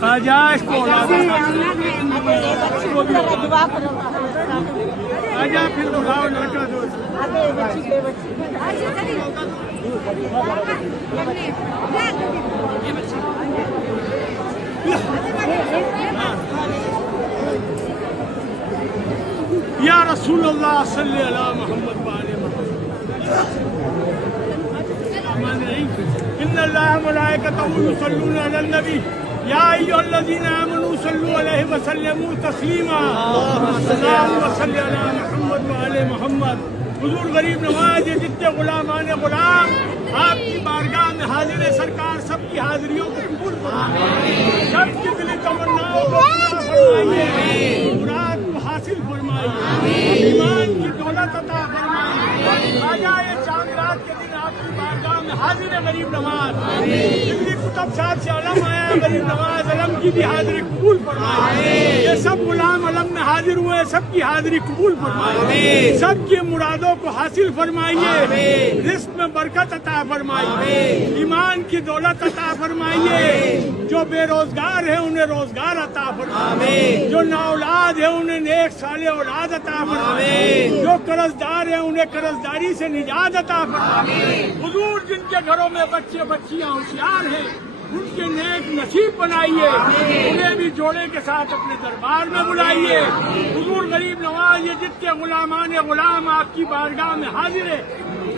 خواجہ اس کو خواجہ پھر اٹھاؤ لڑکا دو یا رسول اللہ صلی اللہ محمد وآلہ محمد ان اللہ ملائکتہ یصلون علی النبی یا ایھا الذین آمنوا صلوا علیہ وسلموا تسلیما اللہم صلی علی محمد وآلہ محمد. حضور غریب نواز یہ جتنے غلامان غلام آپ کی بارگاہ میں حاضر ہے. سرکار سب کی حاضریوں کو قبول فرمائیے, سب کی دلی تمناؤں کو پورا فرمائیے, مراد کو حاصل فرمائیے, ایمان کی دولت عطا فرمائیے. خواجہ یہ چاند رات کے دن آپ کی بارگاہ میں حاضر ہے غریب نواز. دلی کتب صاحب سے علم آیا ہے غریب نواز, علم کی بھی حاضری قبول فرمائیے. یہ سب غلام علم میں حاضر ہوئے, سب کی حاضری قبول فرمائیے, سب کی مرادوں کو حاصل فرمائیے, رزق میں برکت عطا فرمائیے, ایمان کی دولت عطا فرمائیے. جو بے روزگار ہے انہیں روزگار عطا فرمائیے, جو نا اولاد ہے انہیں نیک صالح اولاد عطا فرمائیے, جو قرض دار ہے انہیں قرض داری سے نجات عطا فرمائیے. حضور جن کے گھروں میں بچے بچیاں ہوشیار ہیں ان کے نیک نصیب بنائیے, انہیں بھی جوڑے کے ساتھ اپنے دربار میں بلائیے. حضور غریب نواز یہ جتنے غلامان غلام آپ کی بارگاہ میں حاضر ہے,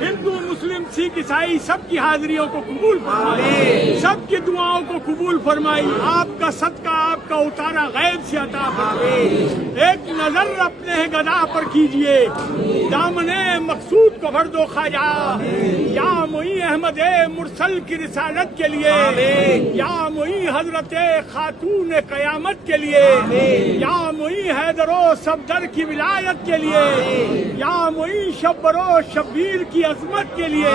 ہندو مسلم سکھ عیسائی سب کی حاضریوں کو قبول فرمائیے, سب کی دعاؤں کو قبول فرمائیے. آپ کا صدقہ آپ کا اتارا غیب سے عطا فرمائیے. ایک نظر اپنے گدا پر کیجیے, دامن مقصود کو بھر دو خواجہ. یا معین احمد مرسل کی رسالت کے لیے, یا معین حضرت خاتون قیامت کے لیے, یا معین حیدر و صفدر کی ولایت کے لیے, یا معین شبر و شبیر کی عظمت کے لیے,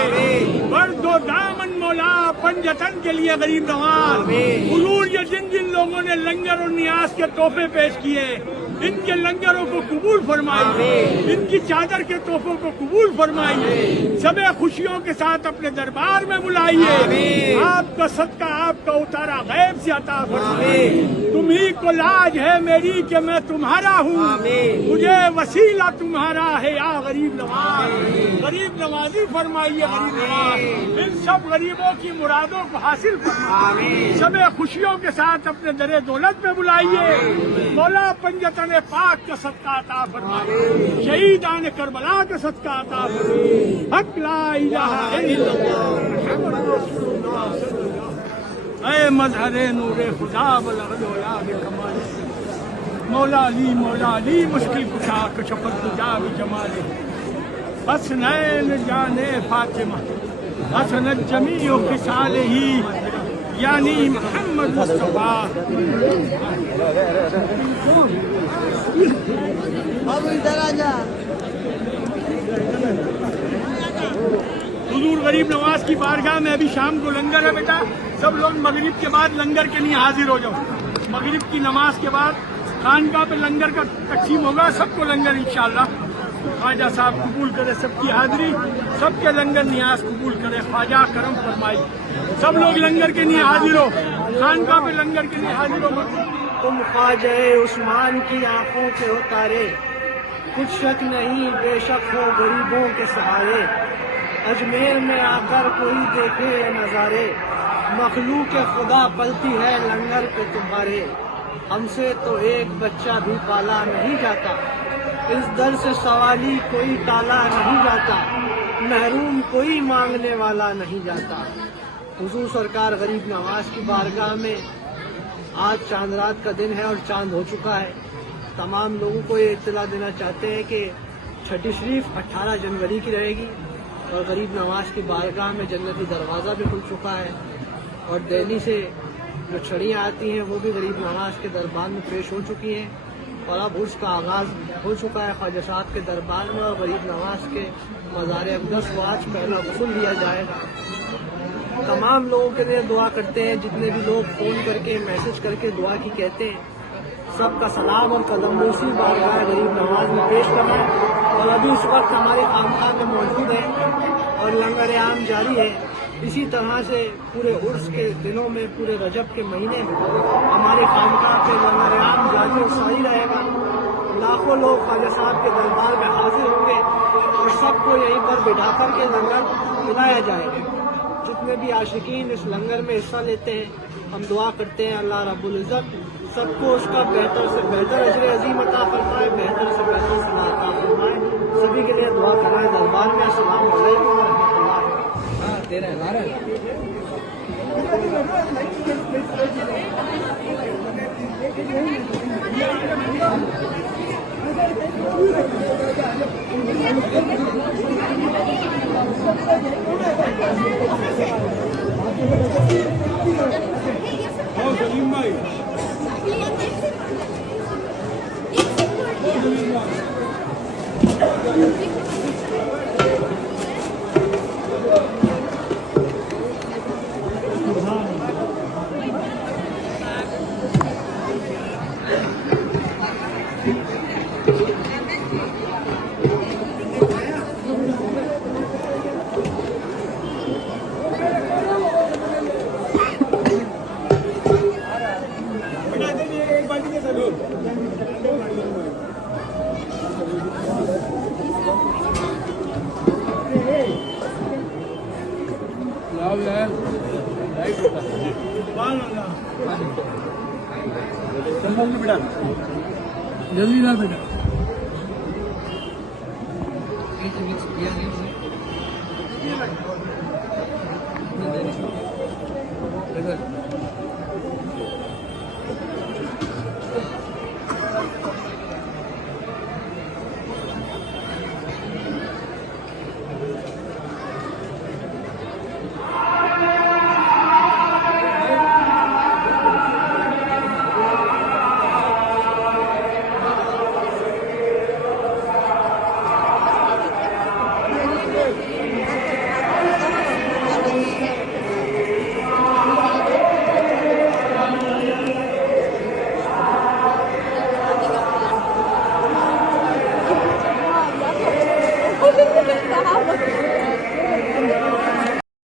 برد و دامن مولا پنجتن کے لیے غریب نواز. حضور یہ جن جن لوگوں نے لنگر اور نیاز کے تحفے پیش کیے ان کے لنگروں کو قبول فرمائیے, ان کی چادر کے تحفوں کو قبول فرمائیے, سب خوشیوں کے ساتھ اپنے دربار میں بلائیے. آپ کا صدقہ آپ کا اتارا غیب سے عطا فرمائیے. تمہیں کو لاج ہے میری کہ میں تمہارا ہوں, مجھے وسیلہ تمہارا ہے یا غریب نواز. غریب نوازی فرمائیے غریب نواز, ان سب غریبوں کی مرادوں کو حاصل فرمائیے, سب خوشیوں کے ساتھ اپنے در دولت میں بلائیے. مولا پنجتن پاک کا صدقہ عطا فرمائیے, شہیدان کربلا کا صدقہ عطا فرمائیے. حق لا الہ الا اللہ محمد رسول اللہ صلی اللہ. اے مظہر نور خدا بلغ الولاد کمال, مولا علی مشکل کشا کشف الدجا بجمال. حسنین جان فاطمہ حسنت جمیع خصالہ یعنی محمد مصطفیٰ. حضور غریب نواز کی بارگاہ میں ابھی شام کو لنگر ہے بیٹا, سب لوگ مغرب کے بعد لنگر کے لیے حاضر ہو جاؤ. مغرب کی نماز کے بعد خانقاہ پہ لنگر کا تقسیم ہوگا, سب کو لنگر انشاءاللہ. خواجہ صاحب قبول کرے سب کی حاضری, سب کے لنگر نیاز قبول کرے. خواجہ کرم فرمائی, سب لوگ لنگر کے لیے حاضر ہو, خانقاہ پہ لنگر کے لیے حاضر ہو. تم خواجہ عثمان کی آنکھوں کے اتارے, کچھ شک نہیں بے شک ہو غریبوں کے سہارے. اجمیر میں آ کر کوئی دیکھے یہ نظارے, مخلوق خدا پلتی ہے لنگر پہ تمہارے. ہم سے تو ایک بچہ بھی پالا نہیں جاتا, اس در سے سوالی کوئی ٹالا نہیں جاتا, محروم کوئی مانگنے والا نہیں جاتا. حضور سرکار غریب نواز کی بارگاہ میں آج چاند رات کا دن ہے اور چاند ہو چکا ہے. تمام لوگوں کو یہ اطلاع دینا چاہتے ہیں کہ چھٹی شریف 18 جنوری کی رہے گی, اور غریب نواز کی بارگاہ میں جنتی دروازہ بھی کھل چکا ہے, اور دہلی سے جو چھڑیاں آتی ہیں وہ بھی غریب نواز کے دربار میں پیش ہو چکی ہیں, اور اب عرس کا آغاز ہو چکا ہے خواجہ صاحب کے دربار میں. اور غریب نواز کے مزار اقدس کو آج پہلا غسل دیا جائے گا. تمام لوگوں کے لیے دعا کرتے ہیں, جتنے بھی لوگ فون کر کے میسج کر کے دعا کی کہتے ہیں, سب کا سلام اور قدم اسی بارگاہ غریب نواز میں پیش کرنا ہے. اور ابھی اس وقت ہمارے خانقاہ میں موجود ہیں اور لنگر عام جاری ہے. اسی طرح سے پورے عرس کے دنوں میں پورے رجب کے مہینے میں ہمارے خانقاہ کے لنگر عام جاری اور ساری رہے گا. لاکھوں لوگ خواجہ صاحب کے دربار میں حاضر ہوں گے اور سب کو یہیں پر بٹھا کر کے لنگر کھلایا جائے گا. جتنے بھی عاشقین اس لنگر میں حصہ لیتے ہیں ہم دعا کرتے ہیں اللہ رب العزت سب کو اس کا بہتر سے بہتر اجر عظیم عطا فرمائے, بہتر سے بہتر صلاح عطا فرمائے. سبھی کے لیے دعا کر رہے ہیں دربار میں. السلام علیکم و رحمۃ اللہ. سلیم بھائی جلدی نہ بیٹا